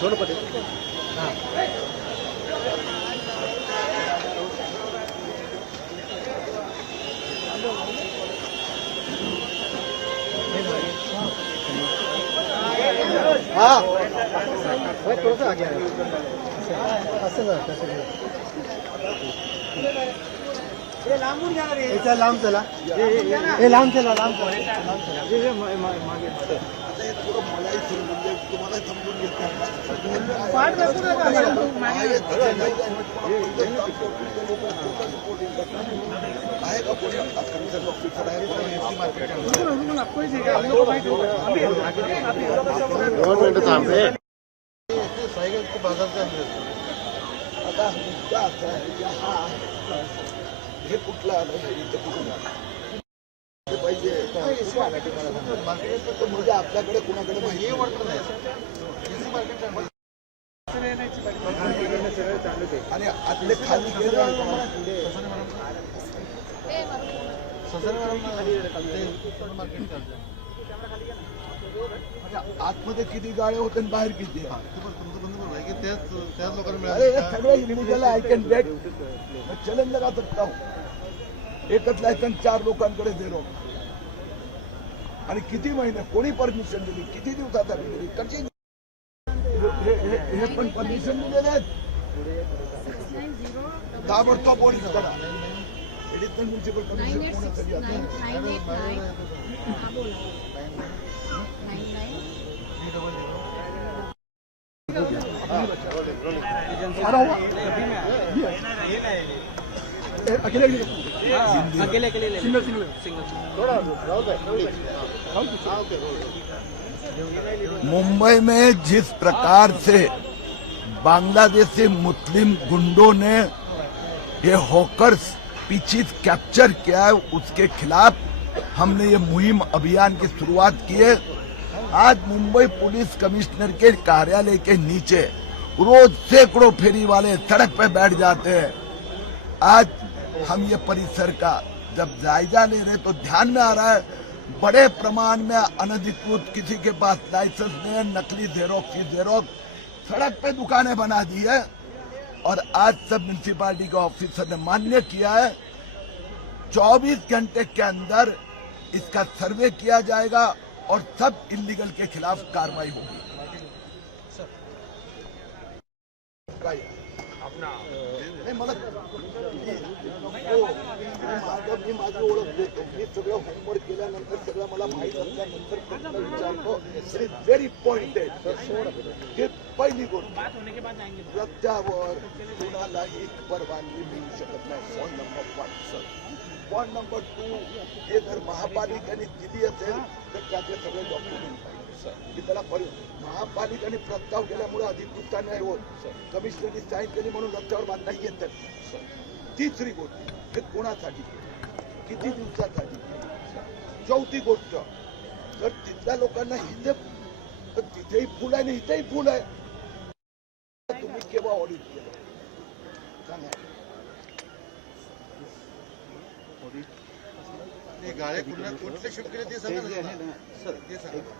दोनों पटे हाँ हाँ थोड़ा सा आगे ऐसा लांब चला हे लांब चला मागे तुम्हाला समजून घेत आहे का कोणी कमिशन ऑफिसर आहे बाजारचा आता मुद्दा असा आहे की हा हे कुठला पाहिजे म्हणजे आपल्याकडे कुणाकडे माहिती आणि आतले खाली गेले आतमध्ये किती गाळे होते आणि बाहेर किती त्याच लोकांना सगळं इलिगल आय कॅन गेट चलन लगा सकता हूं एकच लायसन 4 लोकांकडे झेरो आणि किती महिने कोणी परमिशन दिली किती दिवसासाठी दिली कशी हे पण परमिशन दिलेले आहेत ताबडतोब पोलीस करा एडिशनल म्युन्सिपल कमिशन मुंबई में जिस प्रकार से बांग्लादेशी मुस्लिम गुंडों ने ये हॉकर्स पीछे कैप्चर किया है उसके खिलाफ हमने ये मुहिम अभियान की शुरुआत की है। आज मुंबई पुलिस कमिश्नर के कार्यालय के नीचे रोज सैकड़ों फेरी वाले सड़क पे बैठ जाते हैं। आज हम ये परिसर का जब जायजा ले रहे तो ध्यान में आ रहा है बड़े प्रमाण में अनधिकृत किसी के पास लाइसेंस नहीं है नकली जेरोक्स सड़क पे दुकानें बना दी है और आज सब म्युनिसिपालिटी के ऑफिसर ने मान्य किया है 24 घंटे के अंदर इसका सर्वे किया जाएगा और सब इलीगल के खिलाफ कार्रवाई होगी। मी माझी ओळख देतो मी सगळं होमवर्क केल्यानंतर सगळं मला माहीत असल्यानंतर प्रश्न विचारतो व्हेरी पॉइंटेड की पहिली गोष्ट रस्त्यावर कुणालाही परवानगी मिळू शकत नाही पॉइंट नंबर 2 हे जर महापालिकेने दिली असेल तर त्याचे सगळे डॉक्युमेंट पाहिजे की त्याला महापालिकेने प्रस्ताव केल्यामुळे अधिकृतता नाही होत कमिशनरनी साईन केली म्हणून रस्त्यावर बांधता येत नाही। तिसरी गोष्ट हे कोणासाठी किती दिवसासाठी चौथी गोष्ट जर तिथल्या लोकांना इथे तिथेही फुल आहे आणि इथेही फुल आहे तुम्ही केव्हा ऑडिट केलं सांगा गाड्या कुठले शिफ्ट केले ते सांगा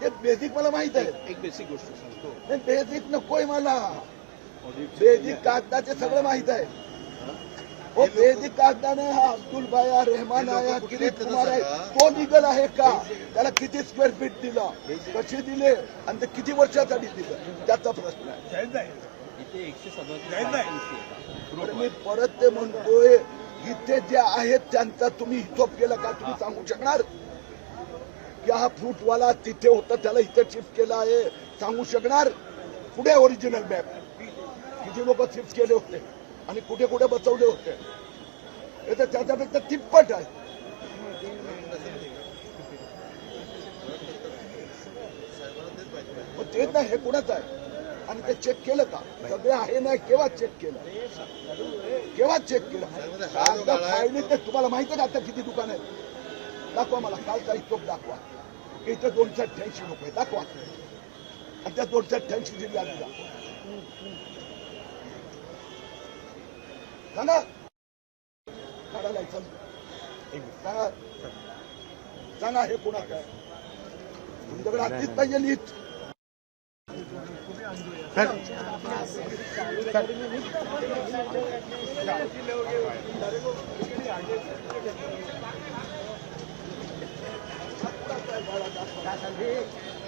ते बेसिक मला माहित आहे एक बेसिक गोष्ट सांगतो बेसिक नकोय मला बेसिक कागदाचे सगळं माहित आहे वो बेसिक कागदाने हा अब्दुल भाई रहमान आया किरीट कुमार आहे तो लिगल आहे का त्याला किती स्क्वेअर फीट दिलं कशी दिले आणि ते किती वर्षासाठी दिलं त्याचा प्रश्न आहे मी परत ते म्हणतोय इथे जे आहेत त्यांचा तुम्ही हिशोब केला का तुम्ही सांगू शकणार की हा फ्रूटवाला तिथे होता त्याला इथे शिफ्ट केला आहे सांगू शकणार कुठे ओरिजिनल मॅप किती लोक शिफ्ट केले होते आणि कुठे कुठे बसवले होते हे तर त्याच्यापेक्षा तिप्पट आहे ते ना हे कुणाच आहे आणि ते चेक केलं का सगळे आहे ना केव्हा चेक केलं फायली ते तुम्हाला माहिती आहे का आता किती दुकान आहेत दाखवा मला कालचा हिशोब दाखवा की इथे 288 लोक आहेत दाखवा आणि त्या 288 ची यादी दाखवा सांगा काढा लायसन सांगा सांगा हे कोणाचं आहे तुमच्याकडे असलीच पाहिजे लिस्ट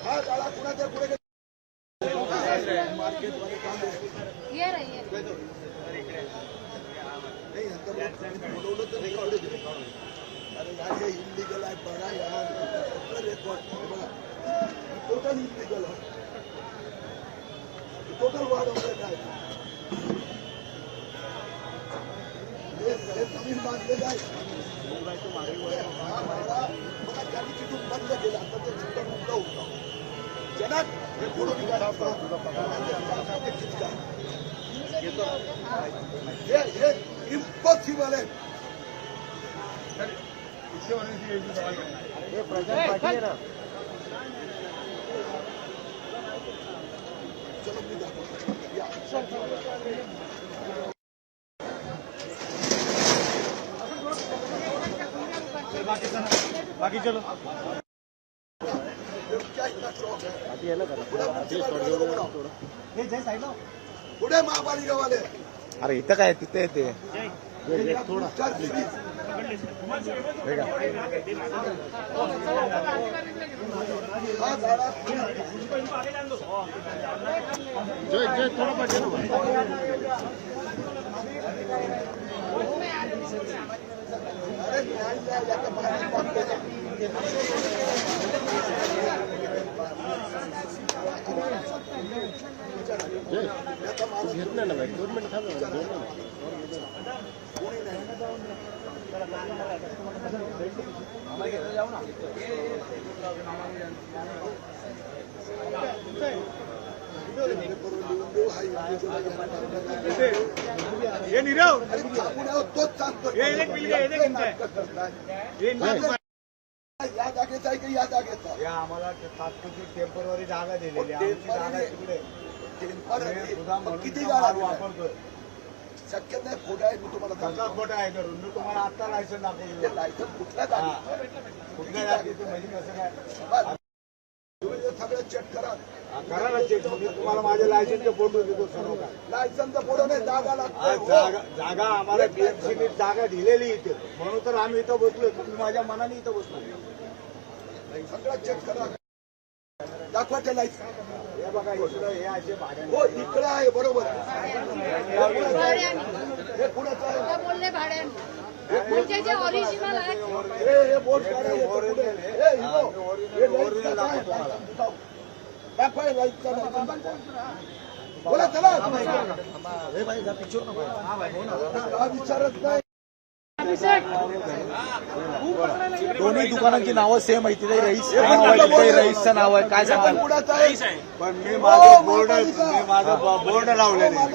हा गाळा कुणाच्या पुढे बोलवलं तर रेकॉर्ड अरे यार हे इलिगल आहे बघा यार रेकॉर्ड बघा टोटल इलिगल आहे टोटल वाढवलं काय हे नवीन बांधलेलं आहे बघा त्यांनी तिथून बंद केलं आता ते चित्र मुक्त होतं जनक हे पुढे निघाला हे इम्पॉसिबल है चलो बाकी चलो पुढे महापालिका वाले अरे इथं काय तिथे ते थोडा थोडं पाहिजे घेतलं ना 2 मिनिट थांबा ये नीरव तोच सांगतो या जागेचा आहे की या जागेचा या आम्हाला तात्पुरती टेम्पररी जागा दिलेली आहे जागा तिकडे किती गाळा वापरतोय शक्य नाही खोटा आहे मी तुम्हाला कसा खोटा आहे करून मी तुम्हाला आता लायसन दाखवलं लायसन कुठल्या कुठल्या जागेचं म्हणजे कसं काय तुम्ही सगळं चेक करा करा ना चेक मी तुम्हाला माझ्या लायसनचे फोटो देतो सर्व काय लायसनचा फोटो नाही जागा लागतो जागा आम्हाला बीएमसीने जागा दिलेली इथे म्हणून तर आम्ही इथं बसलोय तुम्ही माझ्या मनाने इथं बसलो सगळं चेक करा दाखवा ते लायसन हे बघा इकडं हे असे भाड्या हो इकडं आहे बरोबर हे कुणाचं आहे बोलले भाड्याने म्हणजे जे ओरिजिनल आहे हे बोर्ड दाखवा लायसन बोला चला विचारत नाही दोन्ही दुकानांची नावं सेम आहे तिथे रईसचं नाव आहे काय सांगा पण मी माझं बोर्ड लावलेलं आहे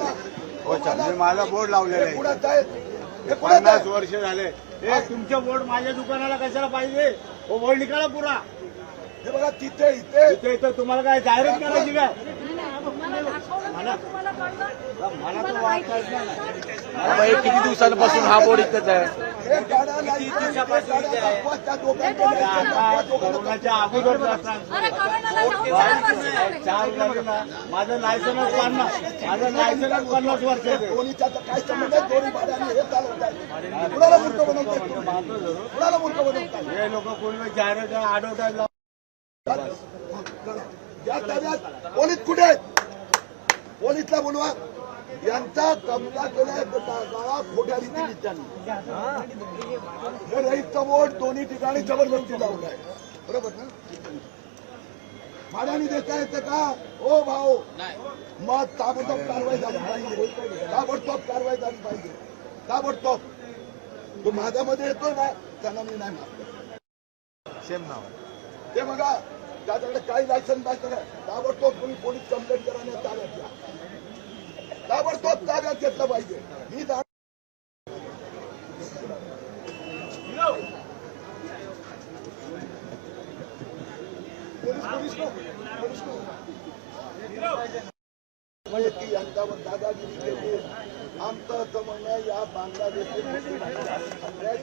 मी माझा बोर्ड लावलेला आहे 50 वर्ष झाले हे तुमचे बोर्ड माझ्या दुकानाला कशाला पाहिजे हो बोर्ड निकाला पुरा हे बघा तिथे इथे इथे इथं तुम्हाला काय जाहिरात करायची काय मला तर वाटत नाही किती दिवसांपासून हा बोर्ड इथंच आहे कोरोनाच्या अगोदर माझं लायसनच 50 वर्ष काय संबंध आहे दोन्ही भाड्याने हे चालवतात कुणाला मूर्ख बनवतात कुणाला मूर्ख बनवतात हे लोक कोणी जाहिरात आडवतात या ताब्यात पोलीस कुठे आहेत पोलीसला बोलवा यांचा कब्जा केलाय गाळा खोट्या रीतीने त्यांनी हे रईसचा वोट दोन्ही ठिकाणी जबरदस्ती लावलाय बरोबर ना भाड्याने देता येतं का ओ भाऊ मग ताबडतोब कारवाई झाली पाहिजे ताबडतोब कारवाई झाली पाहिजे ताबडतोब तो माझ्यामध्ये येतो ना त्यांना मी नाही मारतो सेम नाव ते बघा त्याच्याकडे काही लायसन पाहिजे ताबडतोब तुम्ही पोलीस कंप्लेंट करा ताब्यात घ्या ताबडतोब ताब्यात घेतलं पाहिजे मी पोलीस आहे की यांच्यावर दादागिरी केली. आमचं असं म्हणणं आहे, या बांगलादेशी मुस्लिमांना सगळ्यात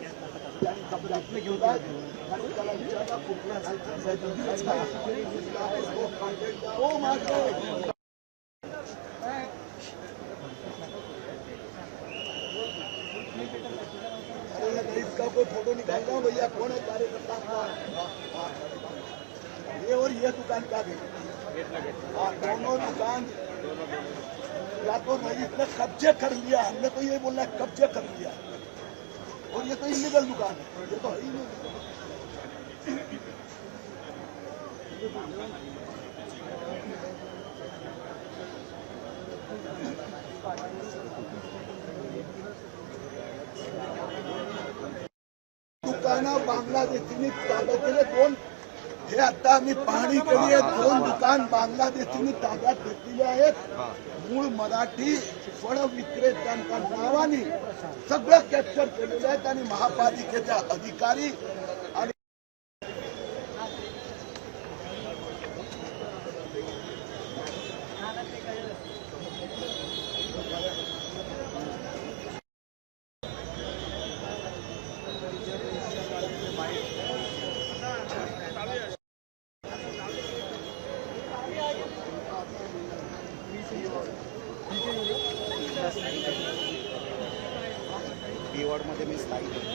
त्यांनी कब्जात घेऊन आणि त्याला विचारला कुठला हो माझं इसका कोई फोटो निकालना हो भैया, कौन है कार्यकर्ता आपका? ये और ये दुकान का भी दोनों दुकान या तो रईस ने कब्जे कर लिया, हमने तो ये बोलना है कब्जे कर लिया, और ये तो इलीगल दुकान है, ये तो है ही नहीं. दुकानं बांगलादेशींनी ताब्यात केले. हे आता आम्ही पाहणी केली आहे. 2 दुकान बांगलादेशींनी ताब्यात घेतलेली आहेत. मूळ मराठी फळ विक्रेत्यांच्या नावाने सगळं कॅप्चर केलेलं आहे आणि महापालिकेच्या अधिकारी आणि मध्ये मी स्थायिक